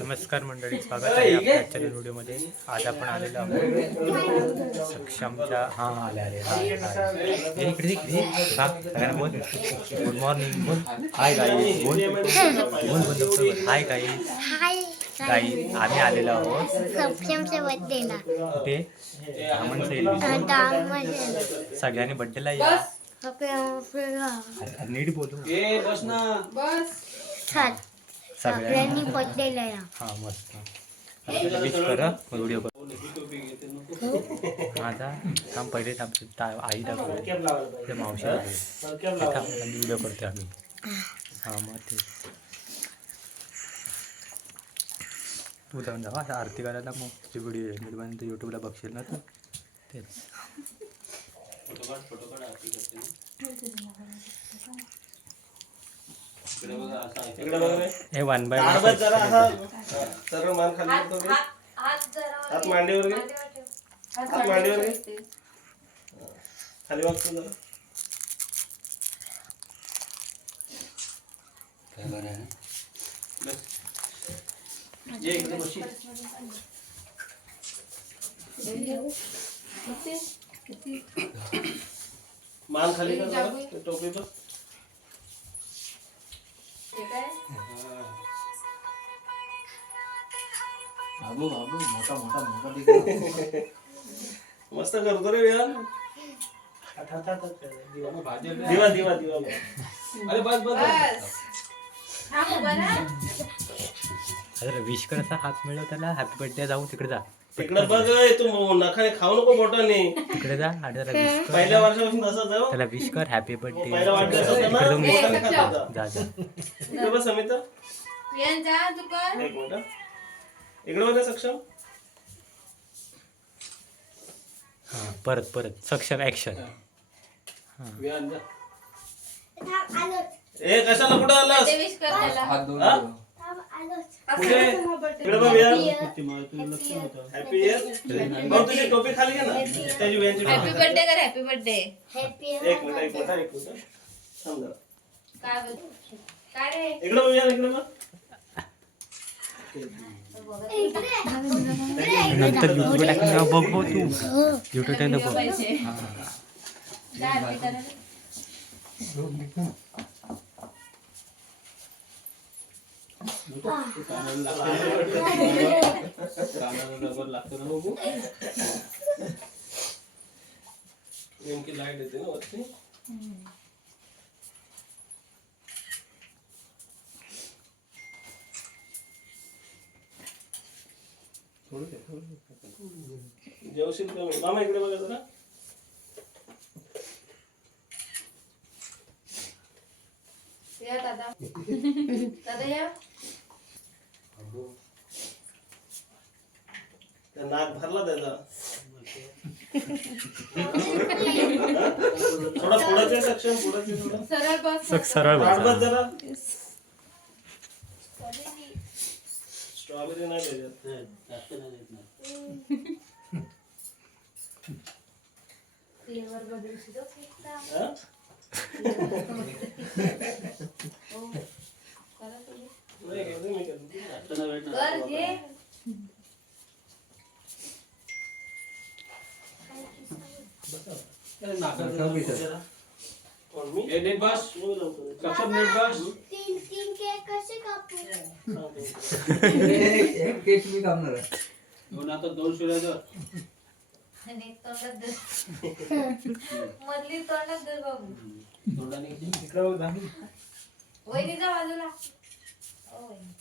नमस्कार मंडळी स्वागत आहे आपल्या आजच्या व्हिडिओमध्ये. आज आपण आलेलो आहोत सक्षमच्या हा आले आले इकडे इकडे सगळ्यांना बोल. गुड मॉर्निंग बोल. हाय गाई बोल. बोल बोल बोल. हाय गाई हाय गाई आम्ही आलेलो आहोत. सक्षमच्या बर्थडेला कुठे? सगळ्यांनी बड्डेला या. नीट बोलू चल. सगळ्यांनी सगळ्यांनी. या हा मस्त. विश कर व्हिडिओ कर. माझा काम पहिले ता- आई दाखव. ते मावशी व्हिडिओ करतो आम्ही. हा मग ते. तू जाऊन जावा आता आरती करायला मग. तुझी व्हिडिओ निर्बंध यूट्यूबला बघशील ना तू. तेच. इकडे बघ रे. हे वन बाय ताडबत जरा असा सर्व मान खाली करतो रे. हात मांडीवर घे. हात मांडीवर घे. खाली वागतो जरा. बस. ये इकडे बशी. मान खाली कर जरा. टोपी बघ बाबू बाबू मोठा मोठा मोठा दिखला मस्त करतो रे व्यायाम दिवा दिवा दिवा. अरे बस बस अरे विश कर असा हात मिळव त्याला. हॅपी बर्थडे जाऊ तिकडे जा. तिकडे बघ ए, तू नखाने खाऊ नको बोटाने. तिकडे जा आणि त्याला विश कर पहिल्या वर्षापासून तसंच आहे हो. त्याला विश कर हॅपी बर्थडे पहिला वाढदिवस होता इकडे ना? जाऊन विश बोटाने खात होता. जा जा. इकडे बघ समिता. एक मिनिट इकडे सक्षम. हा परत परत. सक्षम ऍक्शन जा. ए कशाला कुठं आलास? हात धुवून हा? ठेव. कुठे? इकडे बघ यार हॅपी इयर भाऊ तुझी टोपी खाली घे ना. त्याची टोपी. बर्थडे कर हॅपी बर्थडे हॅपी एक मिनिट एक मिनिट एक मिनिट. थांब जरा. काय इकडे बघ यार इकडे बघ नंतर युट्यूब टाकून बघ बघ तू युट्यूब टाकून बघ पैसे हा. काय हॅपी करा कानाला रबर लागतो ना बाबू नेमकी लाइट येते ना वरती जेवशील कमी मामा इकडे बघा जरा. या दादा. दादा या. त्या नाक भरला त्याचा. थोडा पुढाचे सक्षम पुढाचे थोडा सरळ बस. सरळ बस. जरा. स्ट्रॉबेरी नाही त्याच्यात फ्लेवर बदल शिकव फिरता. हा? हो. करा तुम्ही. नाही करतो. कर घे अरे नाकात. कोण मी? ए, नीट बस. मी लवकर येतो. सक्षम नीट बस. कसे. एक केक मी कापणार आहे. दोन आता दोन. आणि तोंडात धर मधली तोंडात धर बाबू तोंडाने. वहिनीच्या बाजूला ओ वहिनी.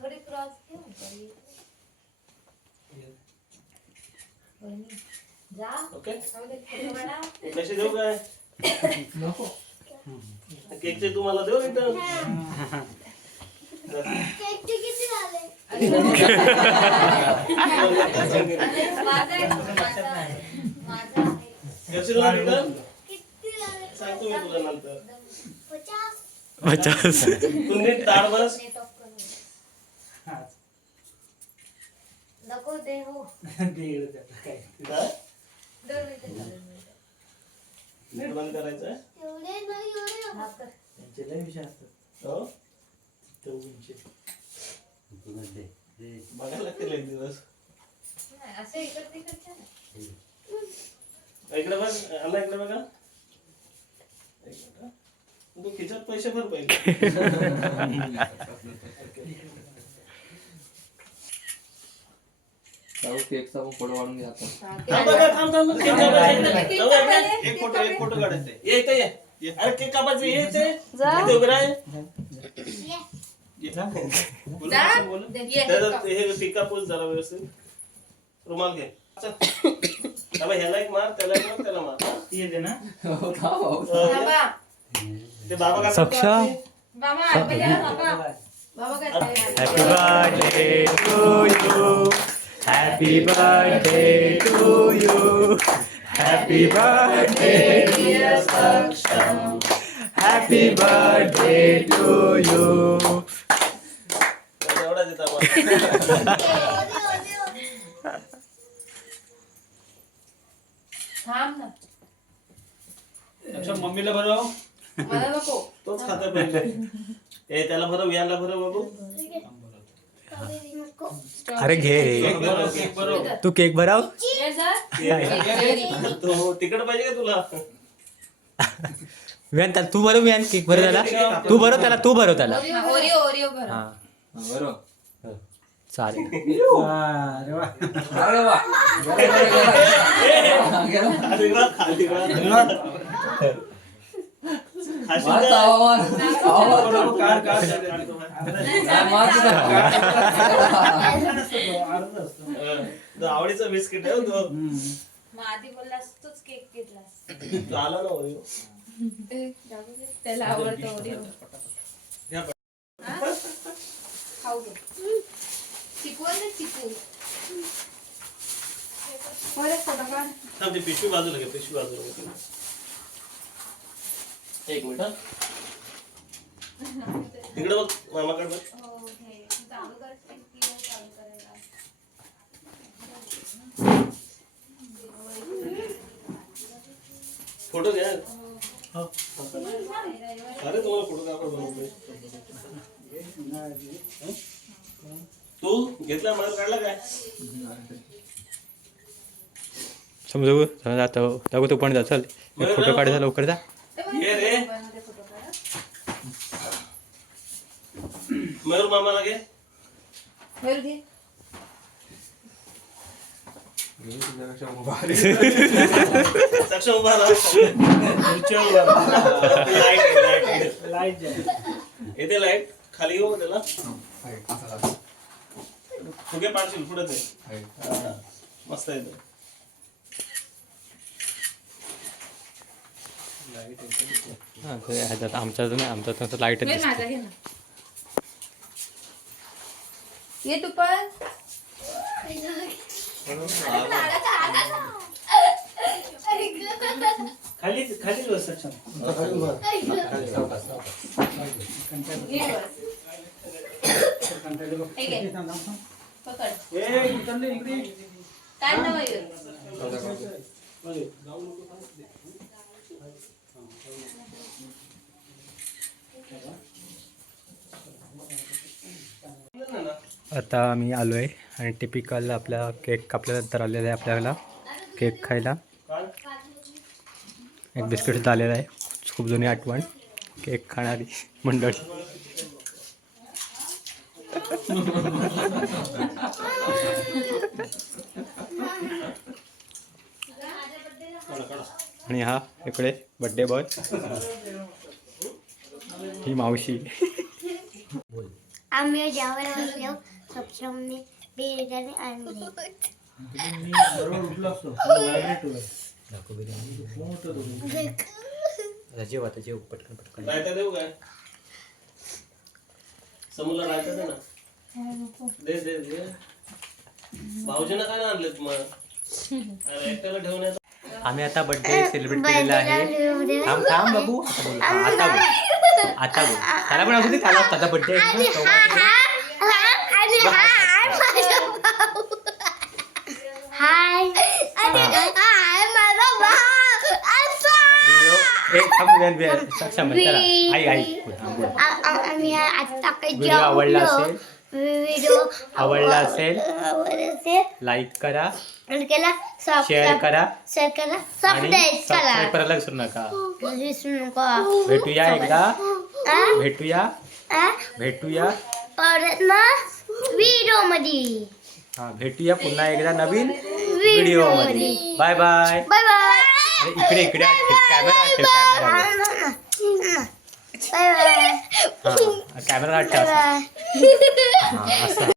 थोडी क्रॉस. वहिनी जा ओके जाऊ दे, फोटो काढा. कसे देऊ काय नको. केकचे तू मला देऊ रिटर्न सांगतो मी तुला नंतर पचास पचास तू नीट ताड बस नेट ऑफ करू. नको दे हो. नीट बंद करायचं एवढे नाही एवढे हा कर. हो बघायला लागतील एक दिवस नाही, असं इकडं तिकडचं नाही. इकडे बघ आला इकडे बघा एक मिनिट. तू खिच्यात पैसे भर पाहिजे जाऊ केकचा पण फोटो काढून घ्या आता थांब बघा, थांब, थांब, थांब. केक कापायचा. जाऊ इकडे. एक फोटो एक फोटो काढायचा. ये इथं ये. ये. अरे केक कापायचं ये इथे इथे उभं राह. ये. बोल, जा. बोल. ये. त्याचं हे टिका पोच जरा व्यवस्थित रुमाल घे चल. थांबा, ह्याला एक मार त्याला एक मार त्याला मार हो, का भाऊ? अं, बाबा ते बाबा काय सक्षम. बाबा आत या, बाबा बाबा काय Happy birthday to you. Happy birthday to you. Happy birthday, dear Saksham. Happy birthday to you. थांब ना अच्छा मम्मीला बरं मला नको. तोच खाता पहिले ए त्याला भरव याला भरव बाबू. अरे घे रे. केक बरोबर तू केक भराव. तो तिकड पाहिजे का तुला? विहान त्याला तू भरव विहान केक भरव त्याला. तू भरव त्याला तू भरव त्याला. हा, ओरिओ ओरिओ भर हा. हा, बरोबर चालेल अरे वा वा? आवाज. आवाज. कार कार आवडीचा बिस्किट आहे हो तो मग आधी बोललास तूच केक घेतलास तो आला ना ओरिओ. त्याला आवडतं ओरिओ. खाऊ घे चिकू आहे ना चिकू बरं, फोटो काढ. थांब, ती पिशवी बाजूला घे पिशवी बाजूला घे एक मिनिट हा. तिकडे बघ मामाकडे बघ हो, घे. तू चालू करशील की नाही चालू करायला? फोटो घ्या हो. अरे तुम्हाला फोटो काढून बनवतोय. घेतला मला काढला काय? समजू? जातो. जाऊ तू पण जा चल. एक फोटो काढायचा लवकर जा. ये रे. मयूर मामाला घे. मयूर. लाइट खाली येऊ त्याला? फुगे पाडशील पुढे ते. हा. मस्त येते हा, ते ह्याच्यात नाही माझा घे ना. ये तू पण खाली खाली बस. हे घे. आता आम्ही आलो आहे आणि टिपिकल आपला केक कापल्यानंतर आलेला आहे आपल्याला. केक खायला. एक बिस्किट आलेलं आहे. खूप जुनी आठवण. केक खाणारी मंडळी. आणि हा इकडे बड्डे बॉय ही मावशी. आम्ही बसलो सक्षमने बिर्याणी आणली. बरोबर उठलो असतो जेव आता जेव पटकन पटकन. रायता देऊ काय? समोरला रायता दे ना. दे दे दे. भाऊजीनं काय आम्ही आता बर्थडे सेलिब्रेट केलेला आहे. थांब थांब बाबू. आता बोल. आता बोल. आता बोल. त्याला पण असू दे त्याला त्याचा बर्थडे आता व्हिडिओ आवडला असेल. व्हिडिओ आवडला असेल आवडला असेल. लाईक करा. आणि केला शेअर करा. शेअर करा. आणि सबस्क्राईब सबस्क्राईब करायला विसरू नका. विसरू नका. भेटूया एकदा. भेटूया. भेटूया. परत ना व्हिडिओ मध्ये हा भेटूया पुन्हा एकदा नवीन व्हिडिओ व्हिडिओ मध्ये. बाय बाय बाय बाय इकडे इकडे कॅमेरा कॅमेरा कॅमेरा ठेव बाय हा असं